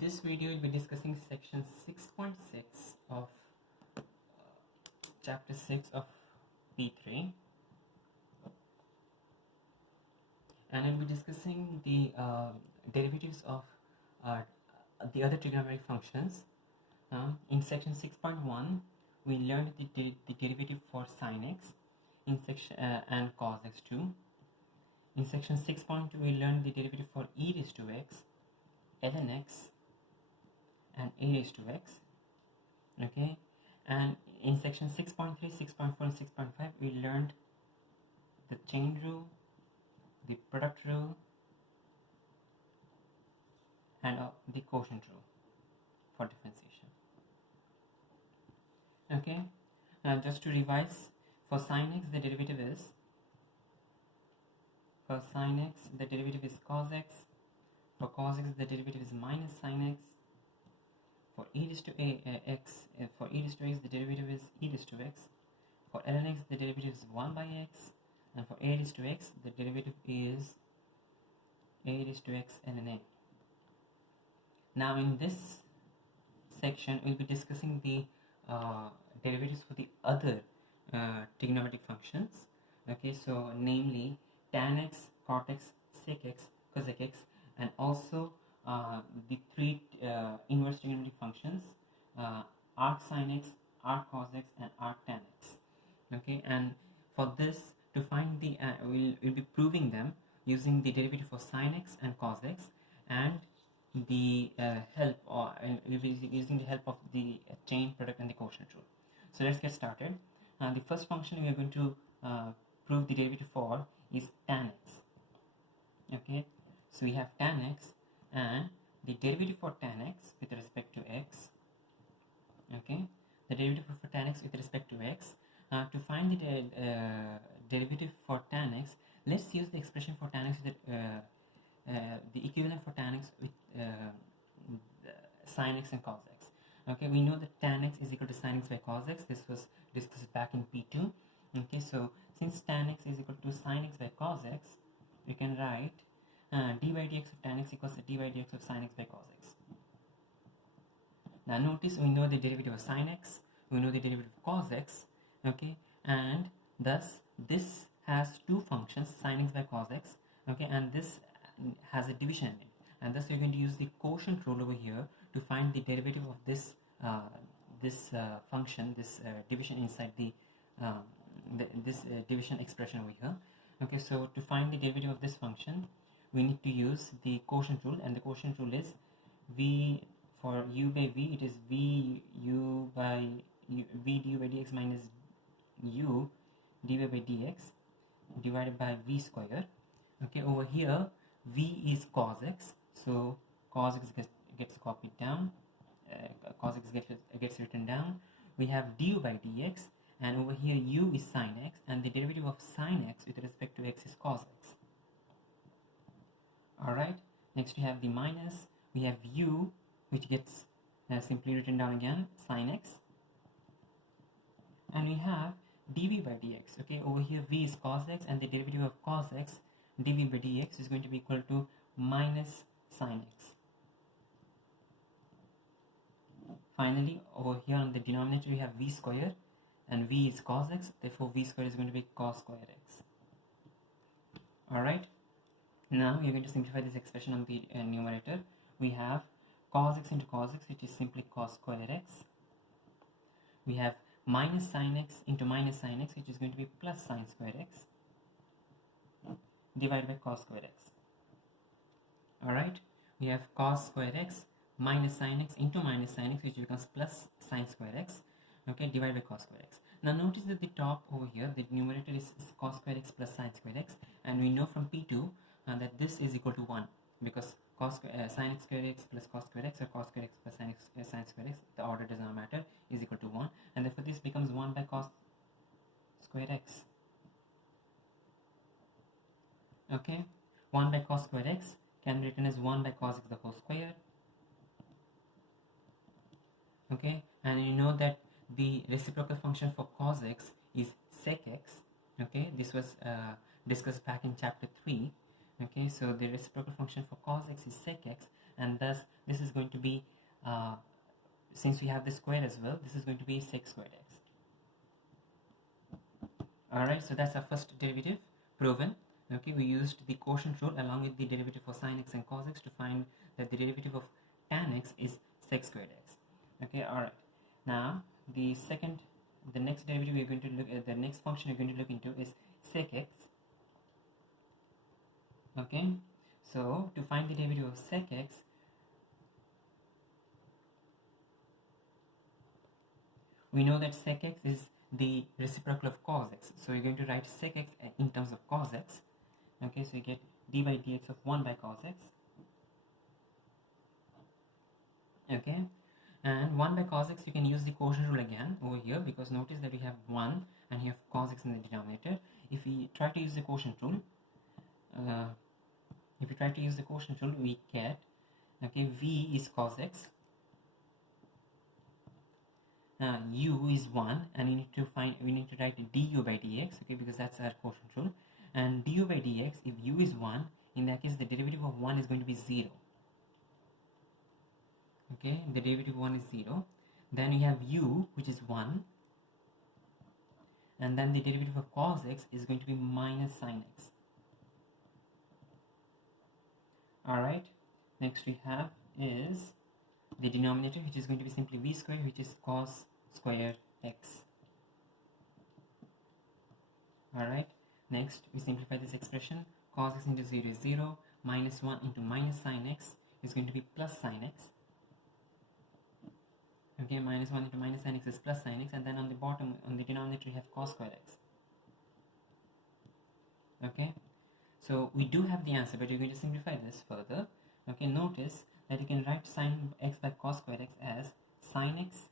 this video, we'll be discussing section 6.6 of chapter 6 of P3, and we'll be discussing the derivatives of the other trigonometric functions. In section 6.1, we learned the derivative for sin x in section and cos x too. In section 6.2, we learned the derivative for e raised to x, ln x, and a raised to x. Okay, and in section 6.3, 6.4, and 6.5, we learned the chain rule, the product rule, and the quotient rule for differentiation. Okay, now just to revise, for sin x, the derivative is, for sin x, the derivative is cos x. For cos x, the derivative is minus sin x. For e raised to x, for e raised to x, the derivative is e raised to x. For ln x, the derivative is 1 by x. And for a raised to x, the derivative is a raised to x ln a. Now in this section, we'll be discussing the derivatives for the other trigonometric functions. Okay, so namely tan x, cot x, sec x, cosec x, and also the three inverse trigonometric functions, arc sin x, arc cos x, and arc tan x. Okay, and for this, to find the we'll be proving them using the derivative for sin x and cos x, and the we'll be using the help of the chain product and the quotient rule. So let's get started. The first function we are going to prove the derivative for is tan x. Okay, so we have tan x, and the derivative for tan x with respect to x. Okay, the derivative for tan x with respect to x. To find the derivative for tan x, let's use the expression for tan x with the equivalent for tan x with sin x and cos x. Okay, we know that tan x is equal to sin x by cos x. This was discussed back in P2. Okay, so since tan x is equal to sin x by cos x, we can write d by dx of tan x equals to d by dx of sin x by cos x. Now notice, we know the derivative of sin x, we know the derivative of cos x. Okay, and thus this has two functions, sin x by cos x. Okay, and this has a division in it, and thus we're going to use the quotient rule over here to find the derivative of this function, this division inside the division expression over here. Okay, so to find the derivative of this function, we need to use the quotient rule, and the quotient rule is v for u by v, it is v du by dx minus u dy by dx divided by v square. Okay, over here v is cos x, so cos x gets copied down, cos x gets written down. We have du by dx, and over here u is sin x, and the derivative of sin x with respect to x is cos x. Alright, next we have the minus, we have u, which gets simply written down again, sin x, and we have dv by dx. Okay, over here v is cos x, and the derivative of cos x dv by dx is going to be equal to minus sin x. Finally, over here on the denominator we have v square, and v is cos x, therefore v square is going to be cos square x. Alright, now we are going to simplify this expression on the numerator. We have cos x into cos x, which is simply cos square x. We have minus sin x into minus sin x, which is going to be plus sin square x, divided by cos square x. Alright, we have cos square x minus sin x into minus sin x, which becomes plus sin square x, okay, divided by cos square x. Now notice that the top over here, the numerator is cos square x plus sin square x, and we know from P2 that this is equal to 1, because sin x square x plus cos square x, or cos square x plus sin square x, the order does not matter, is equal to 1, and therefore this becomes 1 by cos square x. Okay, 1 by cos square x can be written as 1 by cos x the whole square. Okay, and you know that the reciprocal function for cos x is sec x. Okay, this was discussed back in chapter 3. Okay, so the reciprocal function for cos x is sec x, and thus this is going to be, since we have the square as well, this is going to be sec squared x. Alright, so that's our first derivative proven. Okay, we used the quotient rule along with the derivative for sin x and cos x to find that the derivative of tan x is sec squared x. Okay, alright. Now the next derivative we're going to look at, the next function we're going to look into is sec x. Okay, so to find the derivative of sec x, we know that sec x is the reciprocal of cos x, so we're going to write sec x in terms of cos x. Okay, so you get d by dx of 1 by cos x. Okay, and 1 by cos x, you can use the quotient rule again over here, because notice that we have 1 and you have cos x in the denominator. If we try to use the quotient rule, we get, okay, v is cos x, u is 1, and we need to write du by dx, okay, because that's our quotient rule. And du by dx, if u is 1, in that case the derivative of 1 is going to be 0. Okay, the derivative of 1 is 0. Then you have u, which is 1, and then the derivative of cos x is going to be minus sin x. Alright, next we have is the denominator, which is going to be simply v square, which is cos square x. Alright, next we simplify this expression. Cos x into 0 is 0, minus 1 into minus sin x is going to be plus sin x. Okay, minus 1 into minus sin x is plus sin x, and then on the bottom, on the denominator, we have cos square x. Okay, so we do have the answer, but you're going to simplify this further. Okay, notice that you can write sin x by cos square x as sin x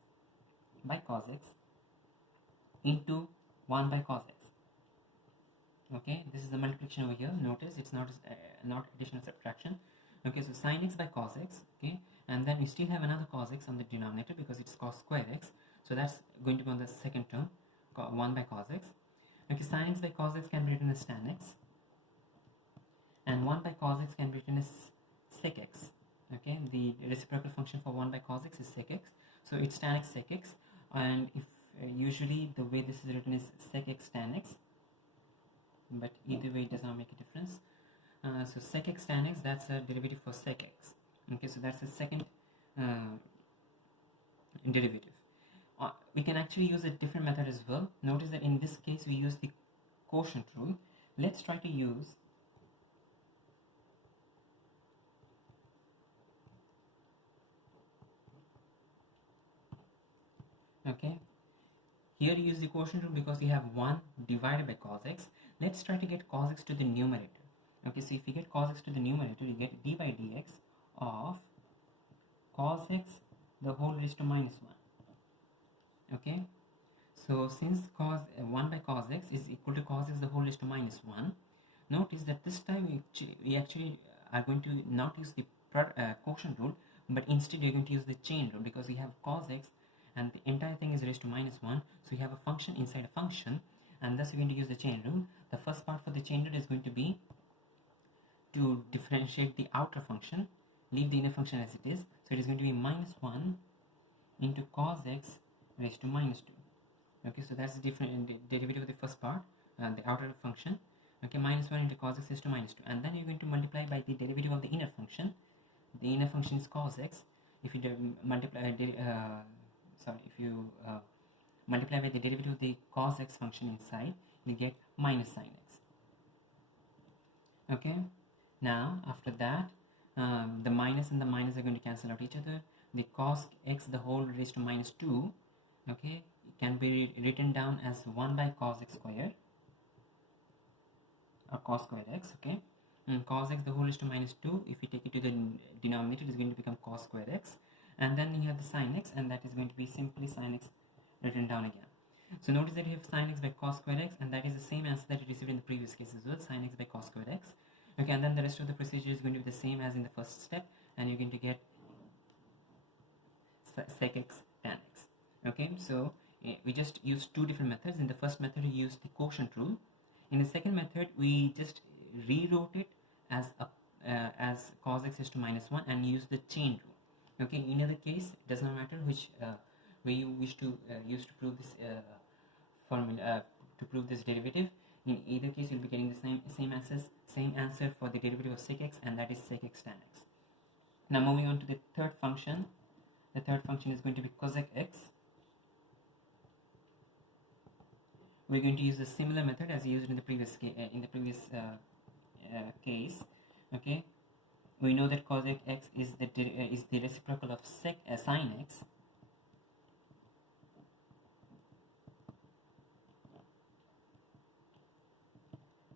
by cos x into 1 by cos x. Okay, this is the multiplication over here. Notice it's not addition or subtraction. Okay, so sin x by cos x. Okay, and then we still have another cos x on the denominator because it's cos square x. So that's going to be on the second term, 1 by cos x. Okay, sin x by cos x can be written as tan x, and 1 by cos x can be written as sec x. Okay, the reciprocal function for 1 by cos x is sec x, so it's tan x sec x, and if usually the way this is written is sec x tan x, but either way it does not make a difference. So sec x tan x, that's a derivative for sec x. Okay, so that's the second derivative. We can actually use a different method as well. Notice that in this case we use the quotient rule. Let's try to use okay, here you use the quotient rule because you have 1 divided by cos x. Let's try to get cos x to the numerator. Okay, so if you get cos x to the numerator, you get d by dx of cos x the whole raised to minus 1. Okay, so since 1 by cos x is equal to cos x the whole raised to minus 1, notice that this time we actually are going to not use the quotient rule, but instead you're going to use the chain rule, because we have cos x and the entire thing is raised to minus 1, so you have a function inside a function, and thus you're going to use the chain rule. The first part for the chain rule is going to be to differentiate the outer function, leave the inner function as it is, so it is going to be minus 1 into cos x raised to minus 2. Okay, so that's the derivative of the first part, the outer function. Okay, minus 1 into cos x raised to minus 2, and then you're going to multiply by the derivative of the inner function. The inner function is cos x. If you multiply by the derivative of the cos x function inside, you get minus sin x. Okay, now after that, the minus and the minus are going to cancel out each other. The cos x the whole raised to minus 2, okay, it can be written down as 1 by cos x squared, or cos squared x. Okay, and cos x the whole raised to minus 2, if we take it to the denominator, it is going to become cos squared x, and then you have the sin x, and that is going to be simply sin x written down again. So notice that you have sin x by cos squared x, and that is the same answer that you received in the previous case as well, sin x by cos squared x. Okay, and then the rest of the procedure is going to be the same as in the first step, and you're going to get sec x tan x. Okay, so we just used two different methods. In the first method we used the quotient rule. In the second method we just rewrote it as cos x is to -1 and use the chain rule. Okay, in either case it does not matter which way you wish to use to prove this formula to prove this derivative. In either case you'll be getting the same answer for the derivative of sec x, and that is sec x tan x. Now moving on to the third function. The third function is going to be cosec x. We're going to use a similar method as used in the previous case. Okay, we know that cosec x is the reciprocal of sin x.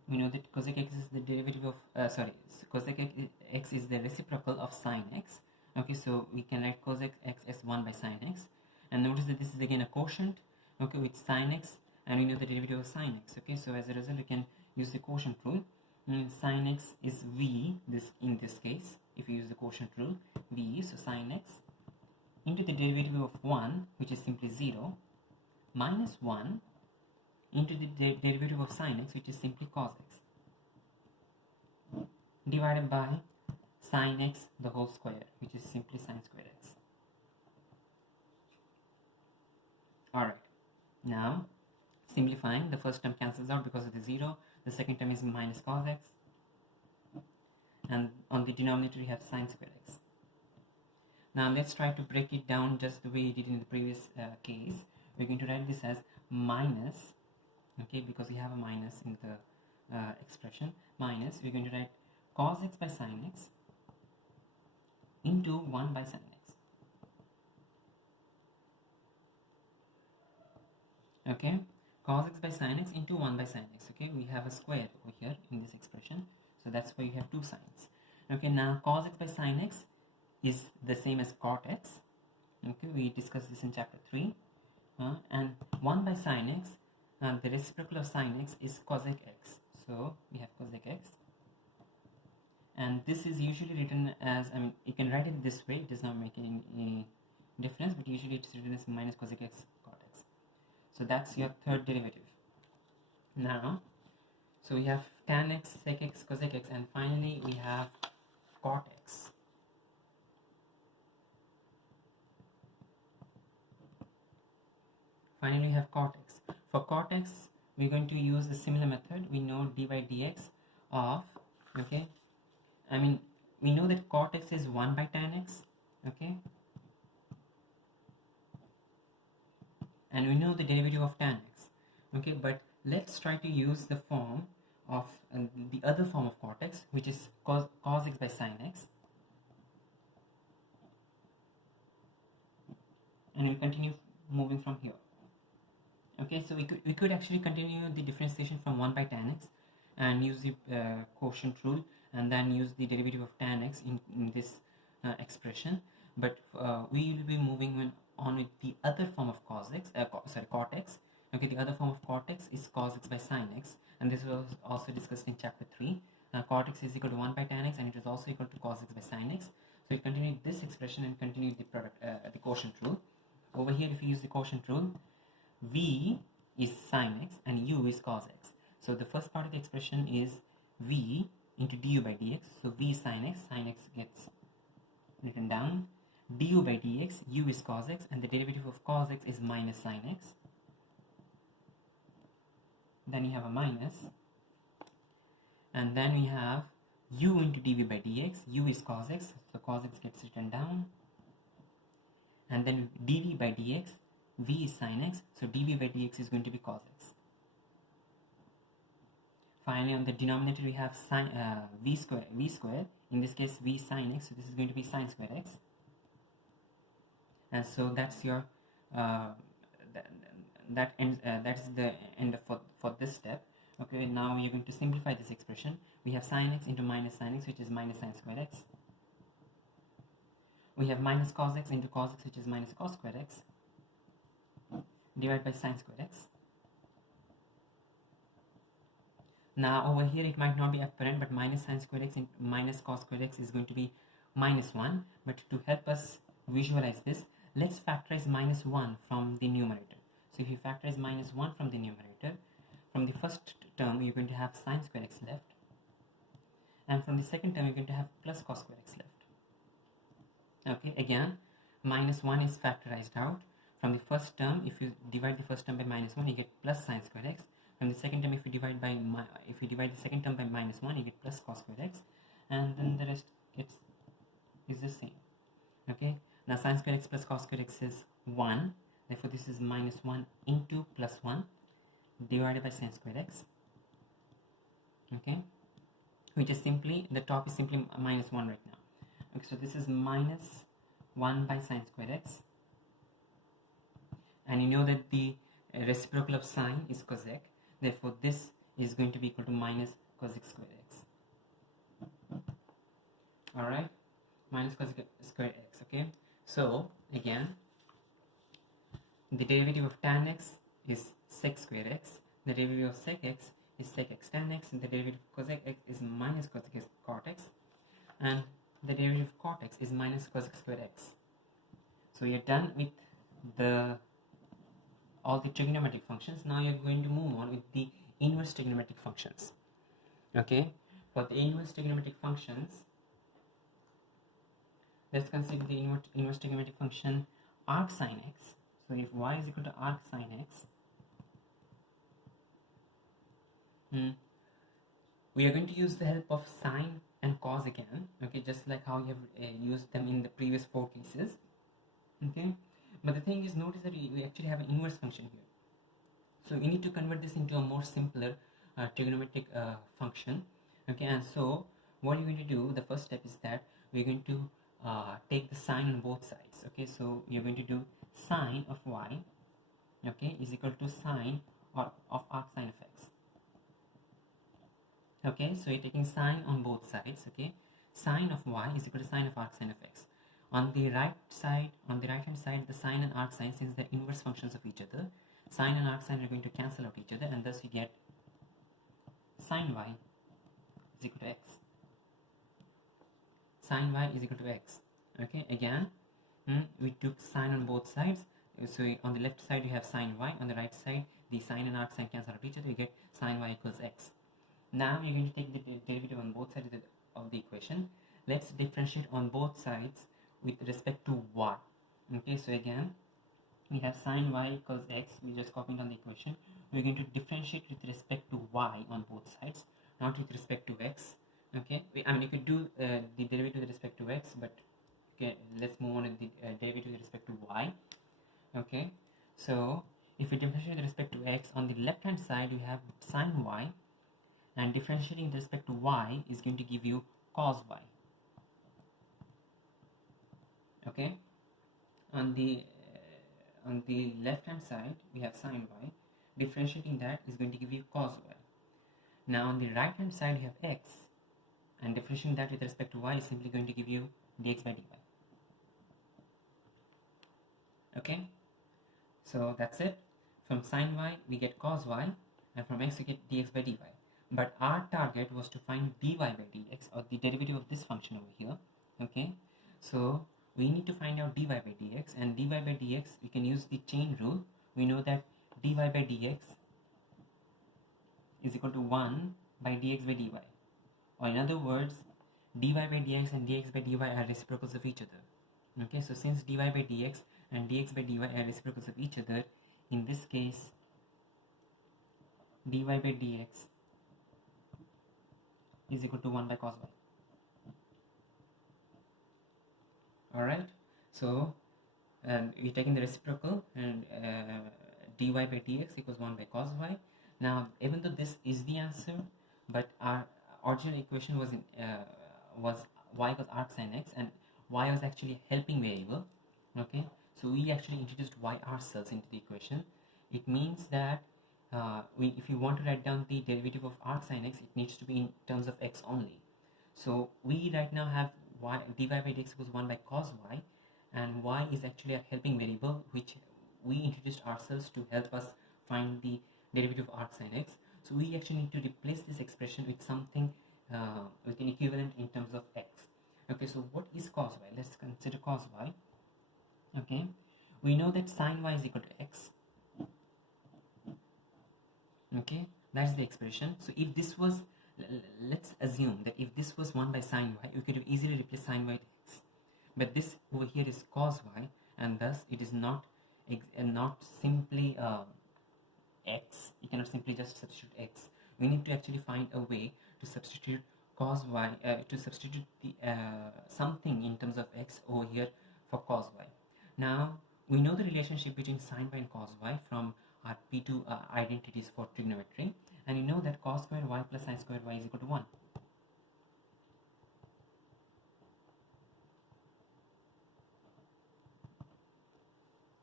We know that cosec x is the derivative of cosec x is the reciprocal of sin x. Okay, so we can write cosec x as 1 by sin x, and notice that this is again a quotient, okay, with sin x, and we know the derivative of sin x. Okay, so as a result we can use the quotient rule. Sin x is v, in this case, if you use the quotient rule, v, so sin x into the derivative of 1, which is simply 0, minus 1 into the derivative of sin x, which is simply cos x, divided by sin x the whole square, which is simply sin square x. Alright, now simplifying, the first term cancels out because of the 0, the second term is minus cos x, and on the denominator we have sin square x. Now let's try to break it down just the way we did in the previous case. We're going to write this as minus, okay, because we have a minus in the expression, minus, we're going to write cos x by sin x into 1 by sin x. Okay, cos x by sin x into 1 by sin x. Okay, we have a square over here in this expression, so that's why you have two signs. Okay, now cos x by sin x is the same as cot x. Okay, we discussed this in chapter 3. And 1 by sin x, the reciprocal of sin x is cosec x. So we have cosec x, and this is usually written as, you can write it this way, it does not make any difference, but usually it's written as minus cosec x cot x. So that's your third derivative. Now, so we have tan x, sec x, cosec x, and finally we have cot x. Finally we have cot x. For cot x, we're going to use a similar method. We know d by dx of, okay, we know that cot x is 1 by tan x, okay, and we know the derivative of tan x, okay, but let's try to use the form of the other form of cot x, which is cos x by sin x, and we'll continue moving from here. Okay, so we could actually continue the differentiation from 1 by tan x and use the quotient rule, and then use the derivative of tan x in this expression, but we will be moving on with the other form of cot x. Okay, the other form of cot x is cos x by sin x, and this was also discussed in chapter 3. Cot x is equal to 1 by tan x, and it is also equal to cos x by sin x. So we continue this expression and continue the the quotient rule. Over here, if you use the quotient rule, v is sin x and u is cos x. So the first part of the expression is v into du by dx. So v is sin x gets written down. Du by dx, u is cos x, and the derivative of cos x is minus sin x. Then you have a minus, and then we have u into dv by dx. U is cos x, so cos x gets written down, and then dv by dx, v is sin x, so dv by dx is going to be cos x. Finally, on the denominator we have sin v square, in this case v sin x, so this is going to be sin square x, and so that's your that is the end for this step. Okay, now you're going to simplify this expression. We have sin x into minus sin x, which is minus sin square x. We have minus cos x into cos x, which is minus cos square x, divided by sin square x. Now over here it might not be apparent, but minus sin square x into minus cos square x is going to be minus 1. But to help us visualize this, let's factorize minus 1 from the numerator. So if you factorize minus 1 from the numerator, from the first term you're going to have sin square x left, and from the second term you're going to have plus cos square x left. Okay, again minus 1 is factorized out. From the first term, if you divide the first term by minus 1, you get plus sine square x. From the second term, if you divide the second term by minus 1, you get plus cos square x, and then the rest is the same. Okay, now sine square x plus cos square x is 1, therefore this is minus 1 into plus 1 divided by sine square x. Okay, which is simply, the top is simply minus 1 right now. Okay, so this is minus 1 by sine square x, and you know that the reciprocal of sine is cosec, therefore this is going to be equal to minus cosec square x. Alright, minus cosec square x. Okay, so again the derivative of tan x is sec square x, the derivative of sec x is sec x tan x, and the derivative of cosec x is minus cosec x cot x, and the derivative of cot x is minus cosec square x. So you're done with all the trigonometric functions. Now you're going to move on with the inverse trigonometric functions. Okay, for the inverse trigonometric functions, let's consider the inverse trigonometric function arc sine x. So if y is equal to arc sine x, we are going to use the help of sine and cos again. Okay, just like how you have used them in the previous 4 cases. Okay, but the thing is, notice that we actually have an inverse function here. So we need to convert this into a more simpler trigonometric function. Okay, and so what you're going to do, the first step is that we're going to take the sine on both sides. Okay, so you're going to do sine of y, okay, is equal to sine of arc sine of x. Okay, so you're taking sine on both sides. Okay, sine of y is equal to sine of arc sine of x. On the right hand side, the sine and arc sine, since they're inverse functions of each other, sine and arc sine are going to cancel out each other, and thus you get sine y is equal to x. Sine y is equal to x. Okay, again, we took sine on both sides. So on the left side you have sine y, on the right side the sine and arc sine cancel out each other, you get sine y equals x. Now you're going to take the derivative on both sides of the equation. Let's differentiate on both sides with respect to y. Okay, so again we have sine y equals x, we just copied on the equation. We're going to differentiate with respect to y on both sides, not with respect to x. Okay, I mean you could do the derivative with respect to x, but okay, let's move on with the derivative with respect to y. Okay, so if we differentiate with respect to x, on the left hand side you have sine y, and differentiating with respect to y is going to give you cos y. Okay, on the left hand side we have sine y, differentiating that is going to give you cos y. Now on the right hand side you have x, and differentiating that with respect to y is simply going to give you dx by dy. Okay, so that's it. From sine y we get cos y, and from x we get dx by dy. But our target was to find dy by dx, or the derivative of this function over here. Okay, so we need to find out dy by dx, and dy by dx we can use the chain rule. We know that dy by dx is equal to 1 by dx by dy, or in other words dy by dx and dx by dy are reciprocals of each other. Okay, so since dy by dx and dx by dy are reciprocals of each other, in this case dy by dx is equal to 1 by cos y. Alright, so we're taking the reciprocal, and dy by dx equals 1 by cos y. Now even though this is the answer, but our original equation was y equals arc sine x, and y was actually a helping variable. Okay, so we actually introduced y ourselves into the equation. It means that if you want to write down the derivative of arc sine x, it needs to be in terms of x only. So we right now have y dy by dx equals 1 by cos y, and y is actually a helping variable which we introduced ourselves to help us find the derivative of arc sine x. So we actually need to replace this expression with something with an equivalent in terms of x. Okay, so what is cos y? Let's consider cos y. Okay, we know that sine y is equal to x. Okay, that's the expression. So if this was, let's assume that if this was 1 by sine y, we could have easily replaced sine y with x. But this over here is cos y, and thus it is not simply x. You cannot simply just substitute x. We need to actually find a way to substitute cos y, to substitute the something in terms of x over here for cos y. Now we know the relationship between sine y and cos y from our P2 identities for trigonometry, and we know that cos square y plus sine square y is equal to 1.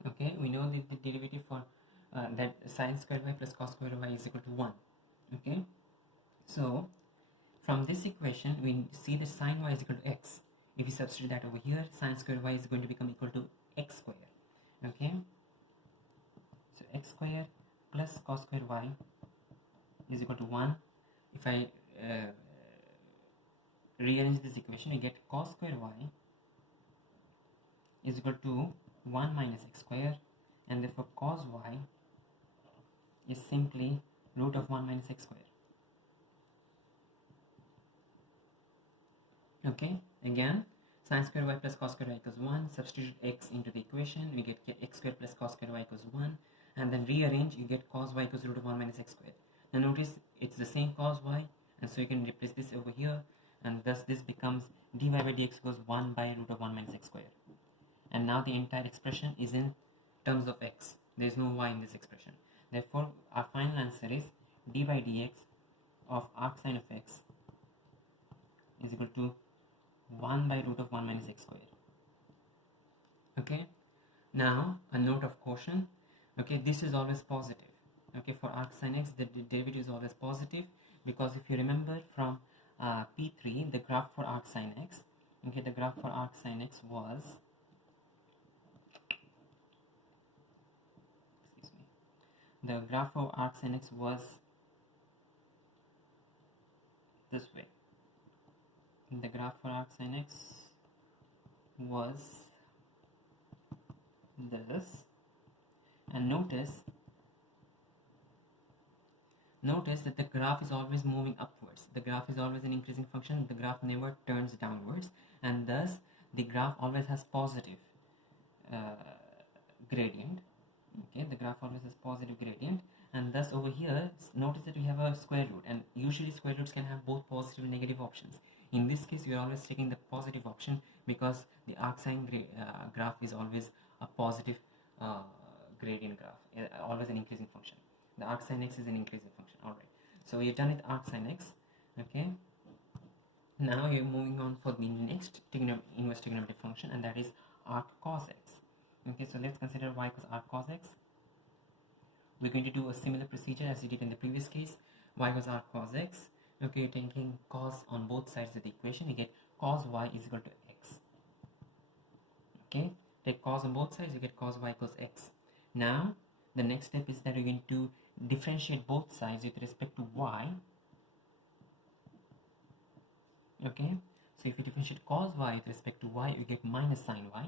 Okay, we know that the derivative for that sine square y plus cos square y is equal to 1. Okay, so from this equation we see that sine y is equal to x. If we substitute that over here, sine square y is going to become equal to x square. Okay, so x square plus cos square y is equal to 1. If I rearrange this equation, we get cos square y is equal to 1 minus x square, and therefore cos y is simply root of 1 minus x square. Okay, again, sine square y plus cos square y equals 1. Substitute x into the equation, we get x square plus cos square y equals 1, and then rearrange, you get cos y equals root of 1 minus x square. Now notice it's the same cos y, and so you can replace this over here, and thus this becomes dy by dx equals 1 by root of 1 minus x square. And now the entire expression is in terms of x. There is no y in this expression. Therefore, our final answer is d by dx of arc sine of x is equal to 1 by root of 1 minus x square. Okay. Now, a note of caution. Okay, this is always positive. Okay, for arc sine x, the derivative is always positive, because if you remember from P3, the graph for arc sine x, okay, the graph for arc sine x was, the graph for arc sine x was this way. The graph for arc sine x was this, and notice that the graph is always moving upwards. The graph is always an increasing function. The graph never turns downwards, and thus the graph always has positive gradient. Okay, the graph always has positive gradient, and thus over here notice that we have a square root, and usually square roots can have both positive and negative options. In this case, we are always taking the positive option because the arc sine graph is always a positive gradient graph, always an increasing function. The arc sine x is an increasing function. Alright, so we're done with arc sine x. Okay, now you're moving on for the next inverse trigonometric function, and that is arc cos x. Okay, so let's consider y equals arc cos x. We're going to do a similar procedure as we did in the previous case. Y equals arc cos x. Okay, you're taking cos on both sides of the equation, you get cos y is equal to x. Okay, take cos on both sides, you get cos y equals x. Now the next step is that we're going to differentiate both sides with respect to y. Okay, so if you differentiate cos y with respect to y, you get minus sine y.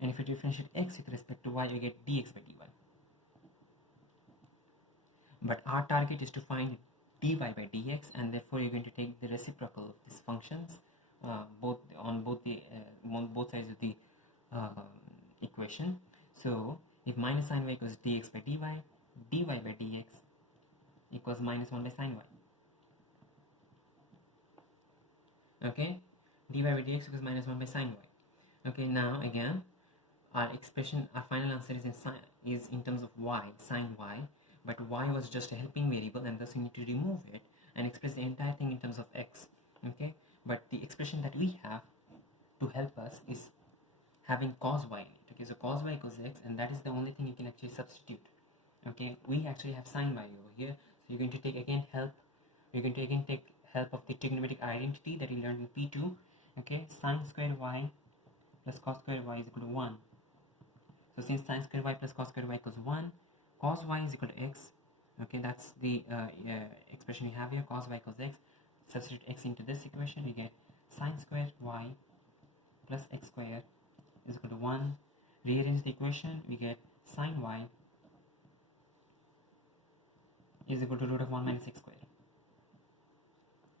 And if you differentiate x with respect to y, you get dx by dy. But our target is to find dy by dx, and therefore you're going to take the reciprocal of these functions both sides of the equation. So if minus sine y equals dx by dy, dy by dx equals minus 1 by sine y. Okay, dy by dx equals minus 1 by sine y. Okay, now again, our expression, our final answer is in terms of y, sine y, but y was just a helping variable, and thus we need to remove it and express the entire thing in terms of x. Okay, but the expression that we have to help us is having cos y in it. Okay, so cos y equals x, and that is the only thing you can actually substitute. Okay, we actually have sine y over here, so you're going to take again help. You're going to again take help of the trigonometric identity that we learned in P2. Okay, sine square y plus cos square y is equal to 1. So since sine square y plus cos square y equals 1, cos y is equal to x. Okay, that's the expression we have here, cos y equals x. Substitute x into this equation, we get sine square y plus x square is equal to 1. Rearrange the equation, we get sine y is equal to root of 1 minus x square.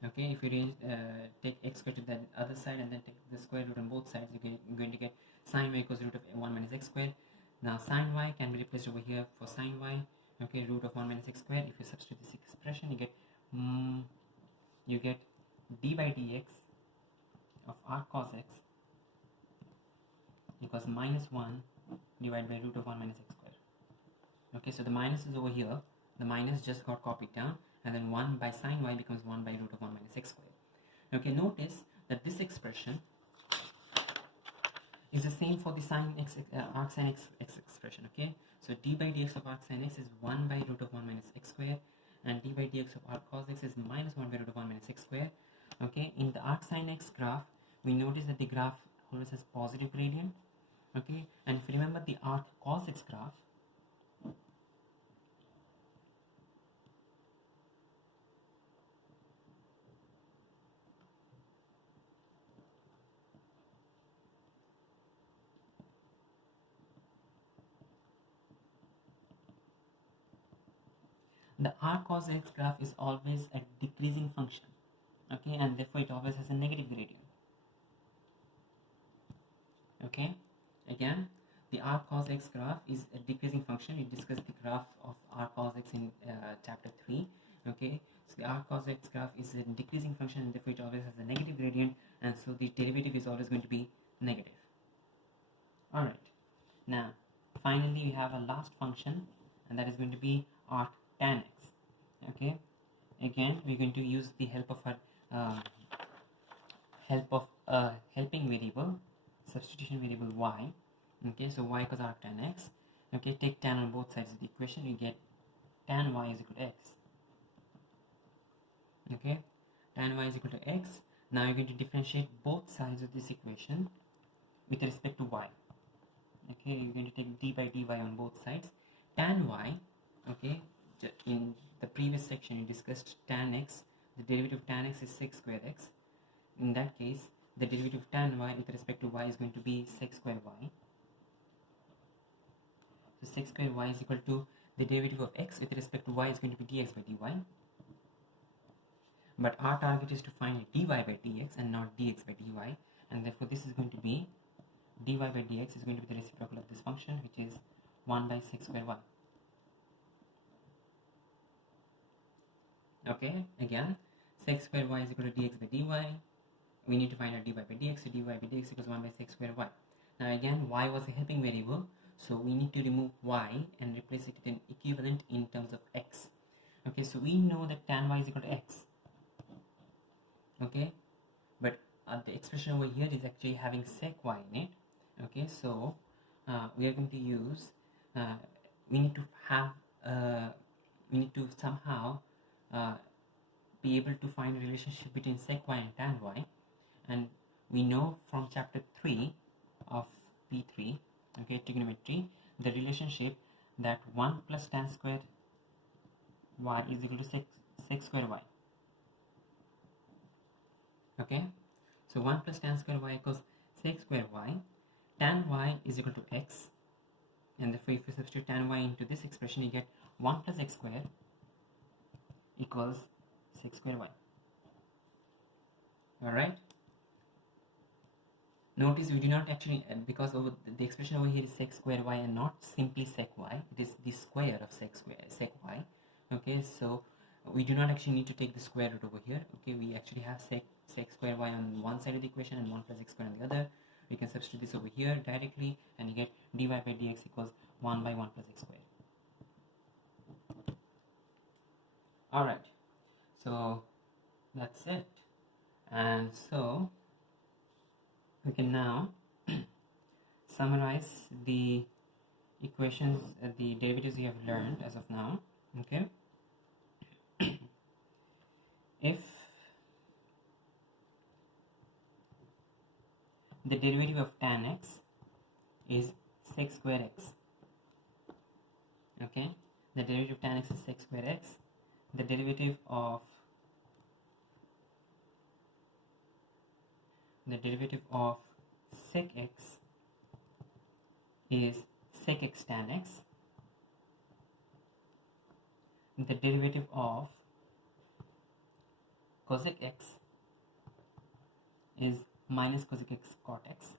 Okay, if you take x squared to the other side and then take the square root on both sides, you're going to get sine y equals root of 1 minus x square. Now sine y can be replaced over here for sine y. Okay, root of 1 minus x square. If you substitute this expression, you get d by dx of r cos x equals minus 1 divided by root of 1 minus x square. Okay, so the minus is over here. The minus just got copied down, and then 1 by sine y becomes 1 by root of 1 minus x square. Okay, notice that this expression is the same for the sine x, arc sine x expression. Okay, so d by dx of arc sine x is 1 by root of 1 minus x square, and d by dx of arc cos x is minus 1 by root of 1 minus x square. Okay, in the arc sine x graph, we notice that the graph always has positive gradient. Okay, and if you remember the arc cos x graph, the arc cos x graph is always a decreasing function. Okay, and therefore it always has a negative gradient. Okay, again, the arc cos x graph is a decreasing function. We discussed the graph of arc cos x in chapter 3. Okay, so the arc cos x graph is a decreasing function, and therefore it always has a negative gradient, and so the derivative is always going to be negative. Alright, now finally we have a last function, and that is going to be arc tan x. Okay, again we're going to use the help of a helping variable, substitution variable y. Okay, so y equals arc tan x. Okay, take tan on both sides of the equation, you get tan y is equal to x. Okay, tan y is equal to x. Now you're going to differentiate both sides of this equation with respect to y. Okay, you're going to take d by dy on both sides. Tan y, okay, in the previous section you discussed tan x. The derivative of tan x is sec square x. In that case, the derivative of tan y with respect to y is going to be sec square y. So sec square y is equal to the derivative of x with respect to y is going to be dx by dy. But our target is to find dy by dx and not dx by dy, and therefore this is going to be dy by dx is going to be the reciprocal of this function, which is 1 by sec square y. Okay, again, sec square y is equal to dx by dy. We need to find out dy by dx, so dy by dx equals 1 by sec square y. Now again, y was a helping variable, so we need to remove y and replace it with an equivalent in terms of x. Okay, so we know that tan y is equal to x. Okay, but the expression over here is actually having sec y in it. Okay, so we are going to use, we need to somehow be able to find a relationship between sec y and tan y, and we know from chapter 3 of P3, okay, trigonometry, the relationship that 1 plus tan square y is equal to sec square y. Okay, so 1 plus tan square y equals sec square y. Tan y is equal to x, and therefore if you substitute tan y into this expression, you get 1 plus x square equals sec square y. Alright, notice we do not actually, because over the expression over here is sec square y and not simply sec y, it is the square of sec y. Okay, so we do not actually need to take the square root over here. Okay, we actually have sec square y on one side of the equation and 1 plus x square on the other. We can substitute this over here directly, and you get dy by dx equals 1 by 1 plus x square. Alright, so that's it. And so we can now summarize the equations, the derivatives we have learned as of now. Okay, if the derivative of tan x is sec square x, okay, the derivative of tan x is sec square x, the derivative of sec x is sec x tan x, the derivative of cosec x is minus cosec x cot x.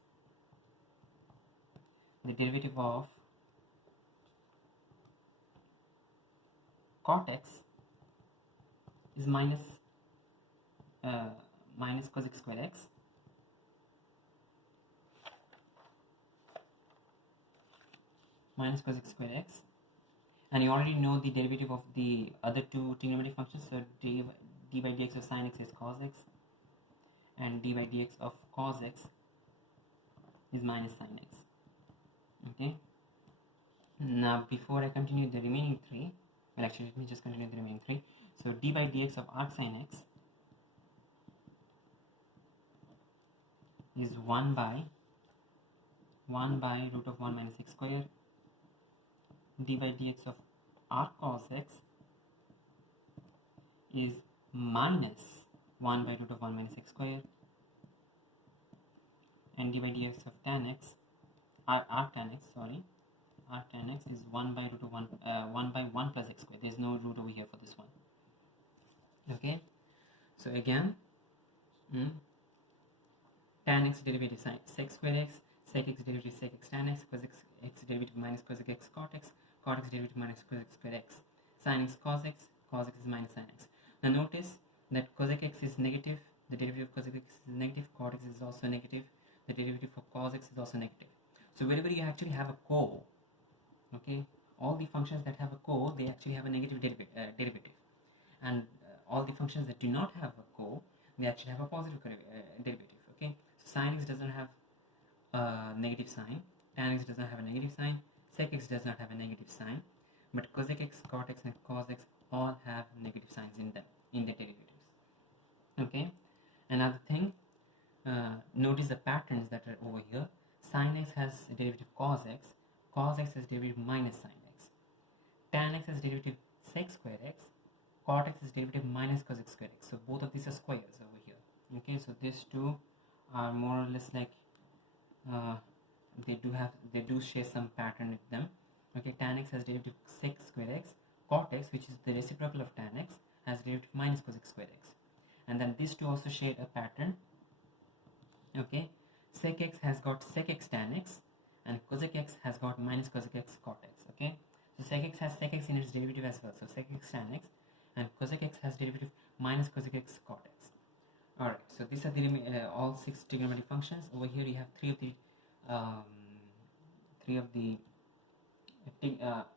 The derivative of cot x is minus cosec square x. Minus cosec square x, and you already know the derivative of the other two trigonometric functions. So d by dx of sin x is cos x, and d by dx of cos x is minus sin x. Okay. Now before I continue the remaining three, well actually let me just continue the remaining three. So d by dx of arc sin x is 1 by root of 1 minus x square. D by dx of arc cos x is minus 1 by root of 1 minus x square, and d by dx of tan x, arc tan x is 1 by root of 1 by 1 plus x square. There is no root over here for this one. Okay, so again, tan x derivative sec square x, sec x derivative sec x tan x, cos x derivative minus cosec x cot x derivative minus cosec square x, sin x cos x is minus sin x. Now notice that cosec x is negative, the derivative of cosec x is negative, cot x is also negative, the derivative of cos x is also negative. So wherever you actually have a co, okay, all the functions that have a co, they actually have a negative derivative, and all the functions that do not have a co, they actually have a positive derivative. Okay, so sin x doesn't have a negative sign, tan x does not have a negative sign, sec x does not have a negative sign, but cosec x, cot x, and cos x all have negative signs in them, in the derivatives. Okay, another thing, notice the patterns that are over here. Sin x has a derivative cos x has derivative minus sin x, tan x has derivative sec square x, cot x is derivative minus cosec square x. So both of these are squares over here. Okay, so these two are more or less like they do share some pattern with them. Okay, tan x has derivative sec square x, cot x, which is the reciprocal of tan x, has derivative minus cosec square x, and then these two also share a pattern. Okay, sec x has got sec x tan x, and cosec x has got minus cosec x cot x. Okay, so sec x has sec x in its derivative as well, so sec x tan x, and cosec x has derivative minus cosec x cot x. Alright, so these are the all 6 trigonometric functions. Over here you have three of the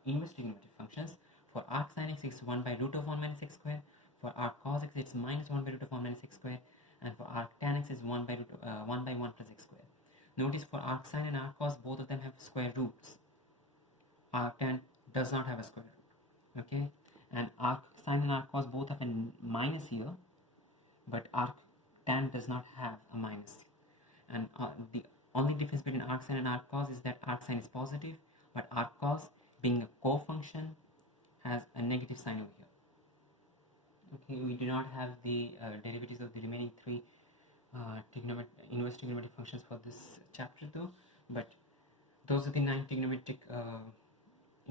inverse trigonometric functions. For arc sin x, it's 1 by root of 1 minus x square. For arc cos x, it's minus 1 by root of 1 minus x square. And for arc tan x, is 1 by 1 plus x square. Notice for arc sin and arc cos, both of them have square roots. Arc tan does not have a square root. Okay, and arc sin and arc cos both have a minus here, but arc tan does not have a minus. And the only difference between arc sin and arc cos is that arc sin is positive, but arc cos, being a co-function, has a negative sign over here. Okay, we do not have the derivatives of the remaining 3 inverse trigonometric functions for this chapter though, but those are the 9 trigonometric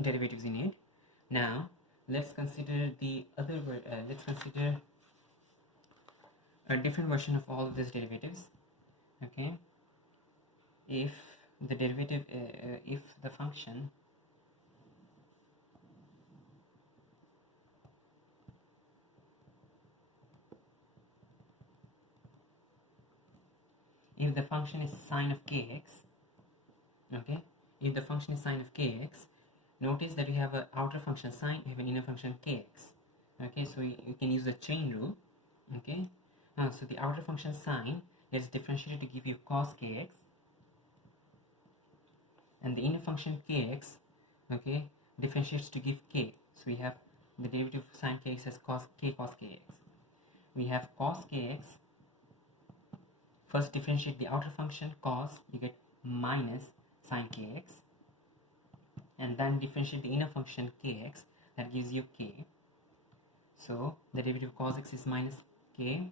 derivatives in it. Now let's consider the other let's consider a different version of all of these derivatives. Okay, if the derivative if the function is sine of kx, okay, if the function is sine of kx, notice that you have an outer function sine, you have an inner function kx. Okay, so you can use the chain rule. Okay, so the outer function sine gets differentiated to give you cos kx, and the inner function kx, okay, differentiates to give k. So we have the derivative of sine kx as cos kx. We have cos kx. First differentiate the outer function cos, you get minus sine kx, and then differentiate the inner function kx, that gives you k. So the derivative of cos x is minus k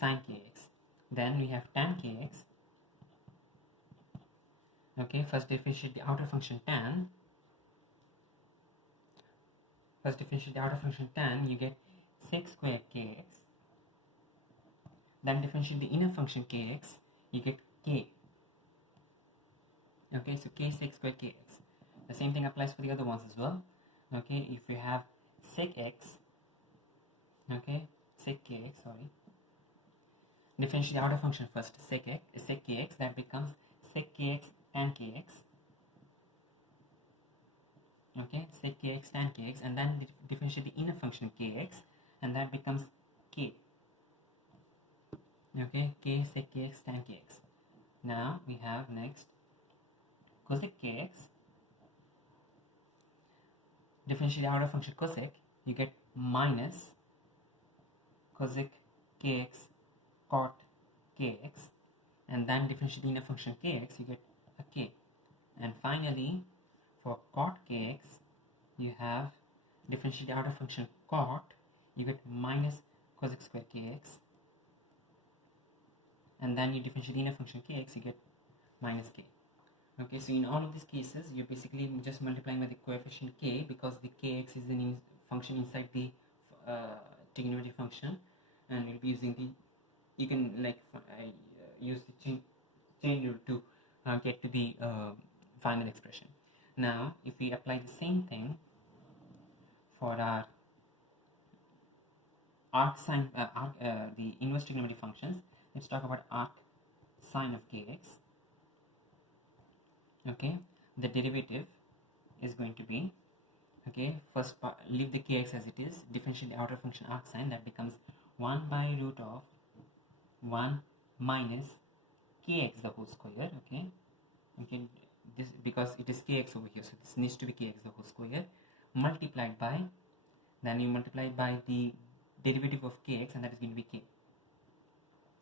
sine kx. Then we have tan kx. Okay, first differentiate the outer function tan, First differentiate the outer function tan, you get sec square kx. Then differentiate the inner function kx, you get k. Okay, so k sec square kx. The same thing applies for the other ones as well. Okay, if you have sec x, okay, sec kx, sorry. Differentiate the outer function first, sec kx, that becomes sec kx tan kx. Okay, sec kx tan kx, and then differentiate the inner function kx, and that becomes k. Okay, k sec kx tan kx. Now we have next cosec kx. Differentiate the outer function cosec, you get minus cosec kx cot kx, and then differentiate the inner function kx, you get a k. And finally, for cot kx, you have differentiate the outer function cot, you get minus cosec square kx, and then you differentiate the inner function kx, you get minus k. Okay, so in all of these cases, you're basically just multiplying by the coefficient k, because the kx is a function inside the trigonometric function, and we'll be using the, you can like use the chain rule to get to the final expression. Now, if we apply the same thing for our arc sine, the inverse trigonometric functions, let's talk about arc sine of kx. Okay, the derivative is going to be, okay, first part, leave the kx as it is, differentiate the outer function arc sine, that becomes 1 by root of 1 minus kx the whole square. Okay, this because it is kx over here, so this needs to be kx the whole square, multiplied by, then you multiply by the derivative of kx, and that is going to be k.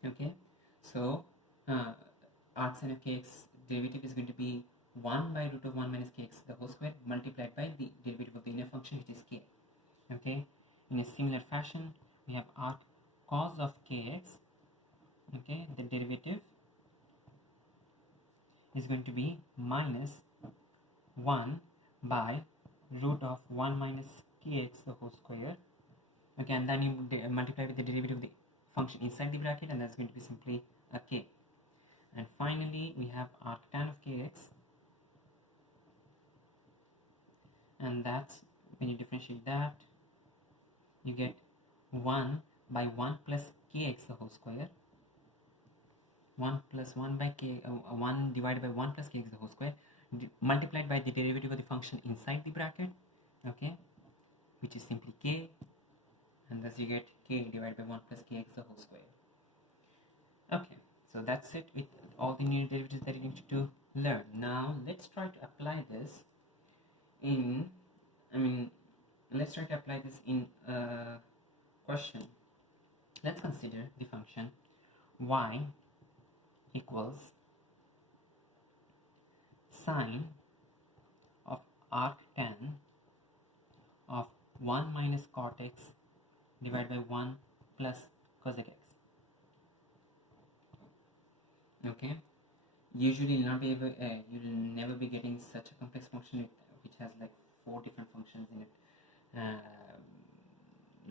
Okay, so arc sine of kx derivative is going to be 1 by root of 1 minus kx the whole square, multiplied by the derivative of the inner function, which is k. Okay, in a similar fashion, we have arc cos of kx. Okay, the derivative is going to be minus 1 by root of 1 minus kx the whole square. Okay, and then you multiply with the derivative of the function inside the bracket, and that's going to be simply a k. And finally, we have arc tan of kx, and that's, when you differentiate that, you get 1 by 1 plus kx the whole square, 1 plus 1 by k, 1 divided by 1 plus kx the whole square, multiplied by the derivative of the function inside the bracket, okay, which is simply k, and thus you get k divided by 1 plus kx the whole square. Okay, so that's it with all the new derivatives that you need to learn. Now let's try to apply this in, let's try to apply this in a question. Let's consider the function y equals sine of arc tan of 1 minus cot x divided by 1 plus cosec x. Okay, usually you'll not be able, you'll never be getting such a complex function which has like 4 different functions in it,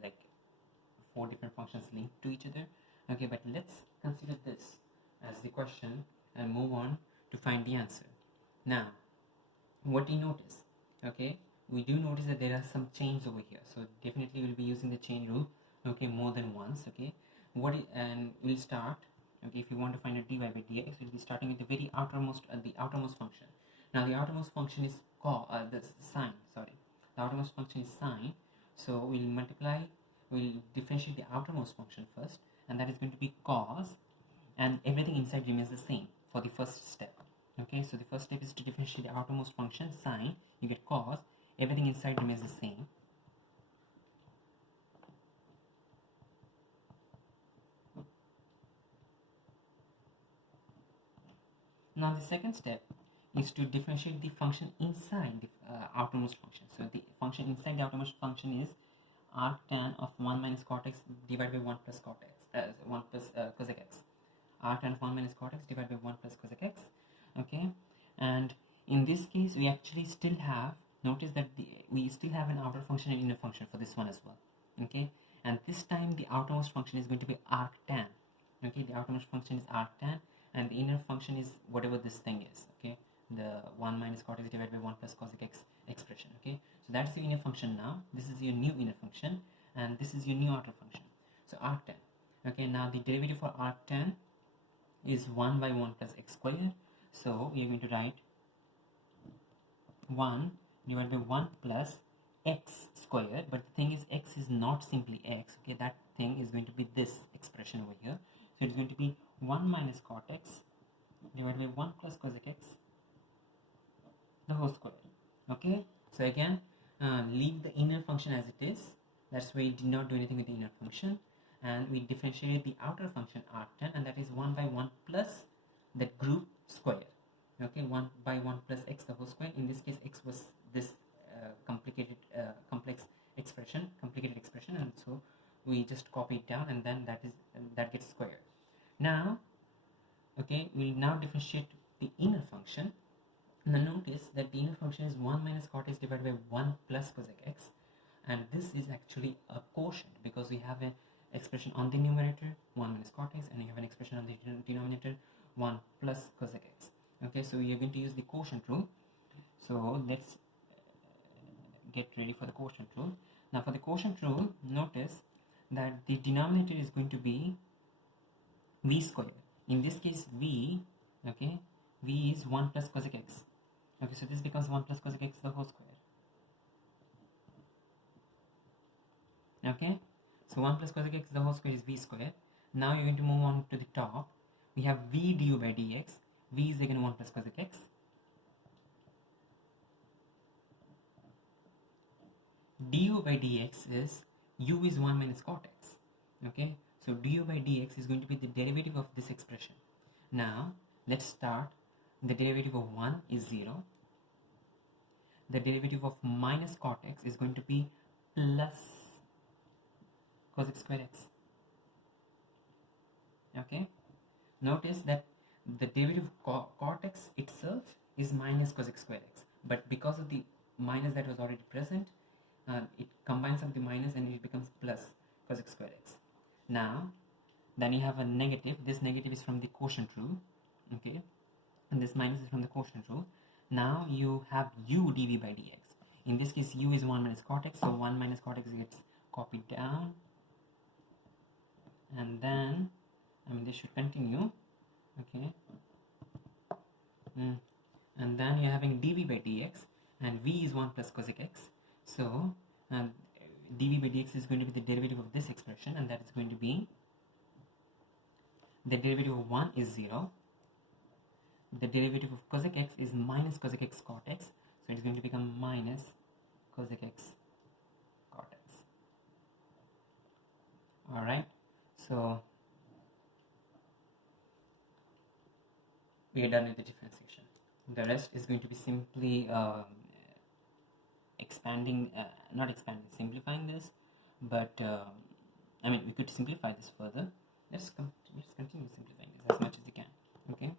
like 4 different functions linked to each other. Okay, but let's consider this as the question and move on to find the answer. Now, what do you notice? Okay, we do notice that there are some chains over here, so definitely we'll be using the chain rule, okay, more than once. Okay, and we'll start. Okay, if you want to find a dy by dx, we'll be starting with the very outermost, the outermost function. Now the outermost function is the sine. Sorry, the outermost function is sine. So we'll differentiate the outermost function first, and that is going to be cos, and everything inside remains the same for the first step. Okay, so the first step is to differentiate the outermost function sine. You get cos, everything inside remains the same. Now the second step is to differentiate the function inside the outermost function. So the function inside the outermost function is arc tan of 1 minus cot x divided by 1 plus cot x, 1 plus cosec x. Arc tan of 1 minus cot x divided by 1 plus cosec x. Okay, and in this case we actually still have notice that we still have an outer function and inner function for this one as well. Okay, and this time the outermost function is going to be arctan. Okay, the outermost function is arctan, and the inner function is whatever this thing is. Okay, the 1 minus cot x divided by 1 plus cosec x expression. Okay, so that's your inner function now. This is your new inner function, and this is your new outer function. So arctan. Okay, now the derivative for arctan is 1 by 1 plus x squared. So we are going to write 1 divided by 1 plus x squared, but the thing is x is not simply x. Okay, that thing is going to be this expression over here. So it's going to be 1 minus cot x divided by 1 plus cosec x the whole square. Okay, so again leave the inner function as it is. That's why we did not do anything with the inner function, and we differentiate the outer function arctan, and that is 1 by 1 plus that group square. Okay, 1 by 1 plus x the whole square. In this case x was this complicated complicated expression, and so we just copy it down, and then that gets squared. Now okay, we'll now differentiate the inner function. Now notice that the inner function is 1 minus cot x divided by 1 plus cosec x, and this is actually a quotient because we have an expression on the numerator 1 minus cot x, and you have an expression on the denominator 1 plus cosec x. Okay, so we are going to use the quotient rule. So let's get ready for the quotient rule. Now for the quotient rule, notice that the denominator is going to be v squared. In this case v, okay, v is 1 plus cosec x. Okay, so this becomes 1 plus cosec x the whole square. Okay, so 1 plus cosec x the whole square is v squared. Now you're going to move on to the top. We have v du by dx. V is again 1 plus cosec x. Du by dx is u is 1 minus cot x. Okay, so du by dx is going to be the derivative of this expression. Now let's start. The derivative of 1 is 0. The derivative of minus cot x is going to be plus cosec square x. Okay, notice that the derivative of cot x itself is minus cosec square x, but because of the minus that was already present, it combines up the minus and it becomes plus cosec square x. Now then you have a negative. This negative is from the quotient rule. Okay, and this minus is from the quotient rule. Now you have u dv by dx. In this case u is 1 minus cot x, so 1 minus cot x gets copied down, and then this should continue. Okay, and then you're having dv by dx, and v is 1 plus cosec x, so dv by dx is going to be the derivative of this expression, and that is going to be the derivative of 1 is 0. The derivative of cosec x is minus cosec x cot x, so it's going to become minus cosec x cot x. Alright, so we are done with the differentiation. The rest is going to be simply simplifying this, but we could simplify this further. Let's continue simplifying this as much as we can. Okay,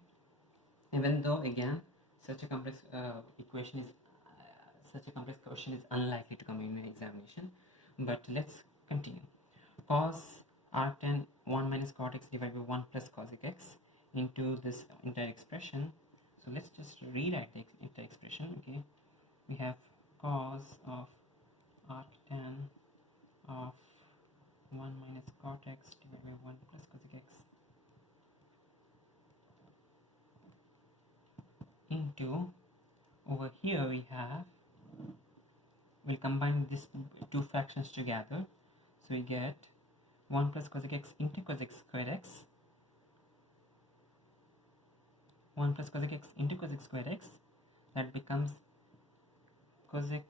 even though again such a complex question is unlikely to come in an examination, but let's continue. Cos arctan 1 minus cot x divided by 1 plus cosec x into this entire expression. So let's just rewrite the entire expression. Okay, we have cos of arctan of 1 minus cot x divided by 1 plus cosec x into, over here we'll combine these two fractions together, so we get 1 plus cosec x into cosec square x, 1 plus cosec x into cosec square x, that becomes cosec.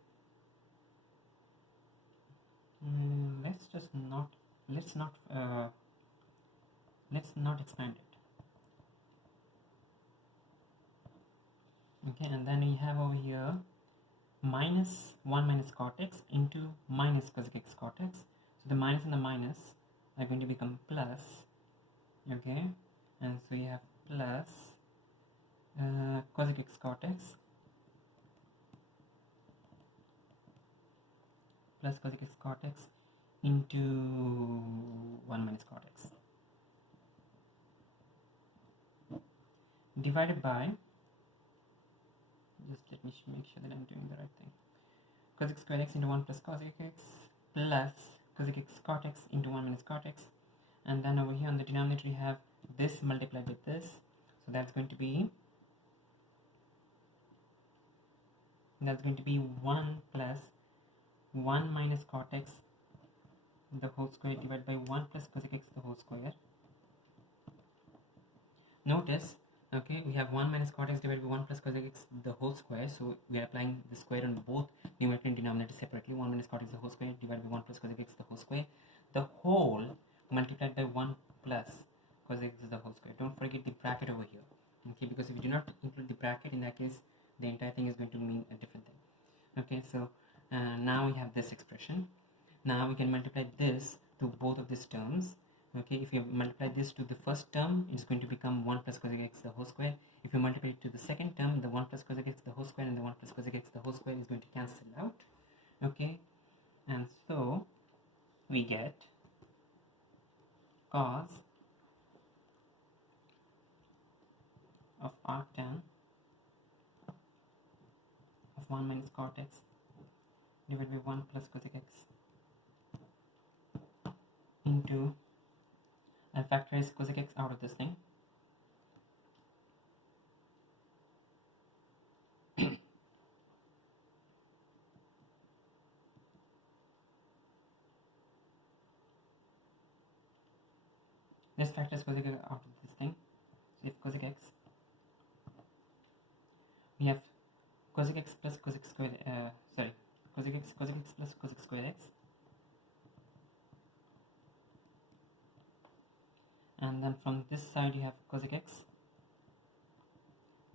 Let's not expand it. Okay, and then we have over here minus 1 minus cot x into minus cosec x cot x. So the minus and the minus are going to become plus. Okay, and so you have plus cosec x cot x plus cosec x cot x into 1 minus cot x divided by, just let me make sure that I'm doing the right thing, cosec square x into 1 plus cosec x plus cosec x cot x into 1 minus cot x, and then over here on the denominator you have this multiplied with this, so that's going to be 1 plus 1 minus cot x the whole square divided by 1 plus cosec x the whole square. Notice, okay, we have 1 minus cot x divided by 1 plus cosec x the whole square, so we are applying the square on both numerator and denominator separately. 1 minus cot x the whole square divided by 1 plus cosec x the whole square, the whole multiplied by 1 plus cosec x the whole square. Don't forget the bracket over here, okay, because if you do not include the bracket, in that case the entire thing is going to mean a different thing. Okay, so now we have this expression. Now we can multiply this to both of these terms. Okay, if you multiply this to the first term, it's going to become 1 plus cosec x the whole square. If you multiply it to the second term, the 1 plus cosec x the whole square and the 1 plus cosec x the whole square is going to cancel out. Okay, and so we get cos of arctan of 1 minus cot x divided by 1 plus cosec x into, I'll factorize cosec x out of this thing, let's factorize cosec x out of this thing. So if cosec x, we have cosec x plus cosec square, cosec x plus cosec square x, and then from this side you have cosec x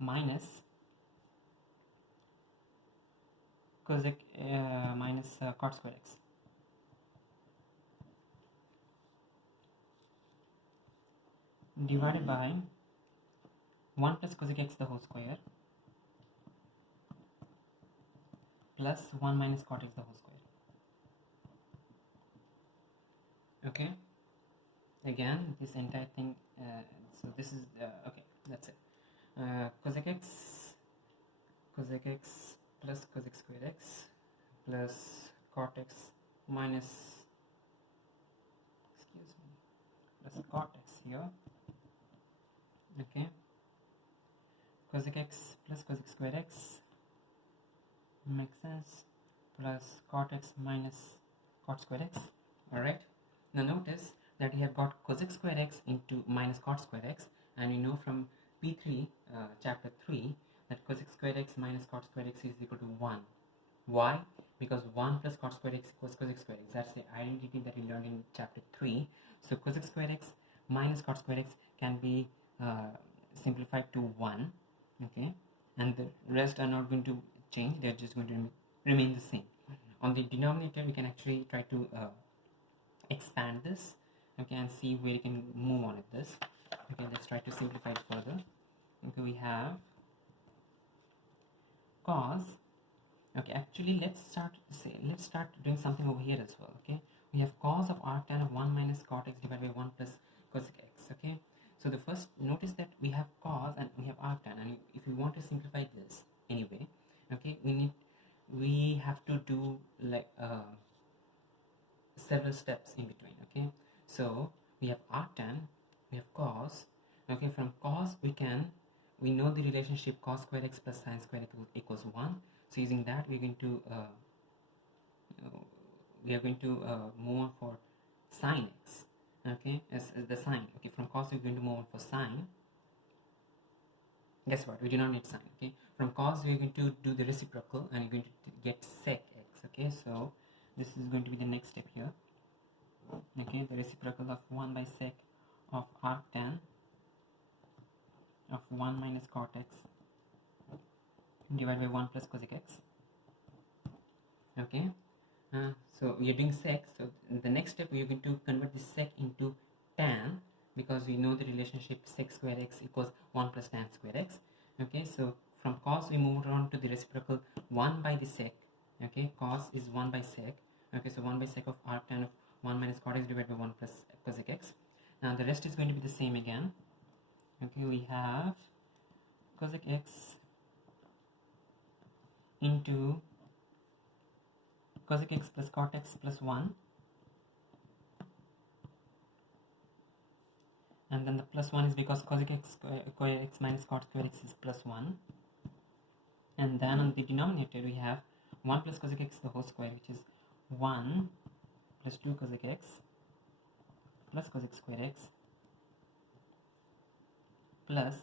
minus cosec cot square x divided by 1 plus cosec x the whole square plus 1 minus cot x the whole square. Okay, again this entire thing, so this is okay, that's it. Cosec x plus cosec square x plus cot x minus, excuse me, plus cot x here. Okay, cosec x plus cosec square x makes sense, plus cot x minus cot square x. Alright, now notice that we have got cosec square x into minus cot square x, and we know from P3 chapter 3 that cosec square x minus cot square x is equal to 1. Why? Because 1 plus cot square x equals cosec square x. That's the identity that we learned in chapter 3. So cosec square x minus cot square x can be simplified to 1. Okay, and the rest are not going to change, they're just going to remain the same. On the denominator we can actually try to expand this, okay, and see where you can move on with this. Okay, let's try to simplify it further. Okay, we have cos, okay, actually let's start doing something over here as well. Okay, we have cos of arctan of 1 minus cot x divided by 1 plus cosec x. Okay, so the first, notice that we have cos and we have arctan, and if we want to simplify this anyway, okay, we have to do like several steps in between. Okay, so we have arctan, we have cos. Okay, from cos we know the relationship cos square x plus sin square equals 1. So using that we are going to move on for sin x. Okay, as the sine. Okay, from cos we're going to move on for sine. Guess what, we do not need sine. Okay, from cos we're going to do the reciprocal and you're going to get sec x. Okay, so this is going to be the next step here. Okay, the reciprocal of 1 by sec of arctan of 1 minus cot x divided by 1 plus cosec x. Okay, so we are doing sec, so the next step we are going to convert this sec into tan, because we know the relationship sec square x equals 1 plus tan square x. Okay, so from cos we moved on to the reciprocal 1 by the sec. Okay, cos is 1 by sec Okay, so 1 by sec of arctan of 1 minus cot x divided by 1 plus cosec x. Now the rest is going to be the same again. Okay, we have cosec x into cosec x plus cot x plus 1, and then the plus 1 is because cosec x square x minus cot square x is plus 1, and then on the denominator we have 1 plus cosec x the whole square, which is 1 plus 2 cosec x plus cosec square x plus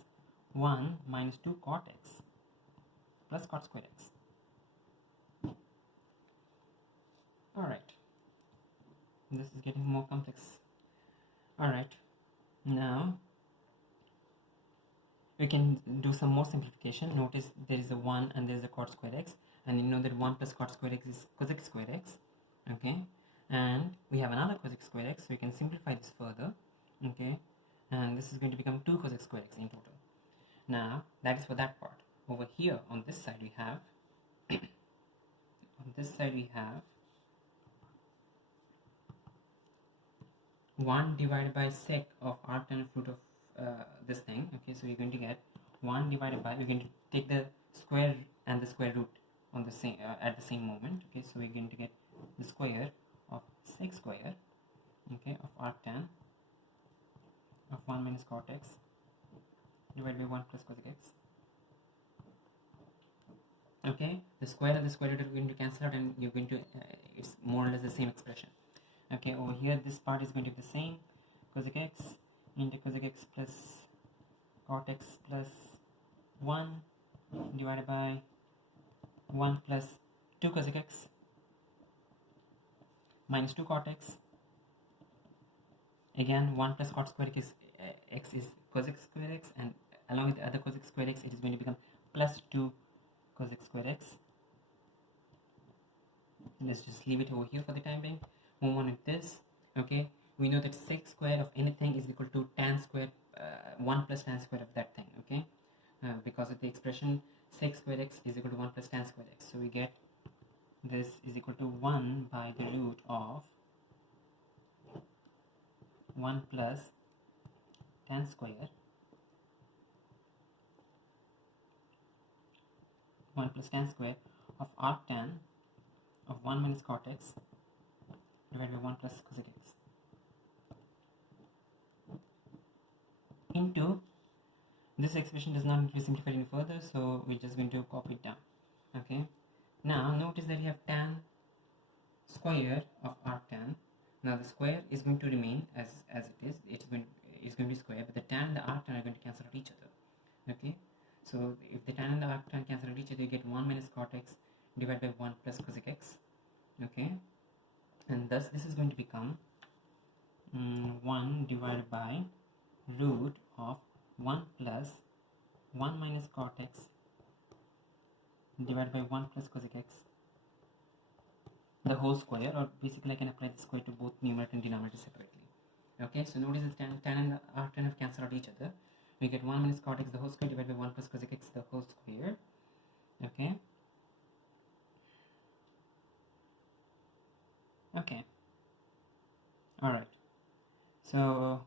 1 minus 2 cot x plus cot square x. Alright, this is getting more complex. Alright, now we can do some more simplification. Notice there is a 1 and there is a cot square x, and you know that 1 plus cot square x is cosec square x. Okay, and we have another cosec square x, so we can simplify this further. Okay, and this is going to become 2 cosec square x in total. Now that is for that part. Over here on this side we have on this side we have 1 divided by sec of arctan of root of this thing. Okay, so you're going to get 1 divided by, we're going to take the square and the square root on the same at the same moment. Okay, so we're going to get the square of sec square, okay, of arctan of 1 minus cot x divided by 1 plus cosec x. Okay, the square and the square root are going to cancel out, and you're going to it's more or less the same expression. Okay, over here this part is going to be the same, cosec x into cosec x plus cot x plus 1 divided by 1 plus 2 cosec x minus 2 cot x. Again, 1 plus cot square x is cosec square x, and along with the other cosec square x it is going to become plus 2 cosec square x. Let's just leave it over here for the time being. Move on with this. Okay, we know that sec square of anything is equal to tan square 1 plus tan square of that thing. Okay, because of the expression sec square x is equal to 1 plus tan square x, so we get this is equal to 1 by the root of 1 plus tan square 1 plus tan square of arctan of 1 minus cot x divided by 1 plus cosec x into, this expression does not need to be simplified any further, so we're just going to copy it down. Okay, now notice that you have tan square of arctan. Now the square is going to remain as it is. It's going to be square, but the tan and the arctan are going to cancel out each other. Okay, so if the tan and the arctan cancel out each other, you get 1 minus cot x divided by 1 plus cosec x. Okay, and thus this is going to become 1 divided by root of 1 plus 1 minus cot x divided by 1 plus cosec x, the whole square, or basically I can apply the square to both numerator and denominator separately. Okay, so notice that tan and arctan have cancelled out each other. We get 1 minus cot x the whole square divided by 1 plus cosec x the whole square. Okay, okay, alright, so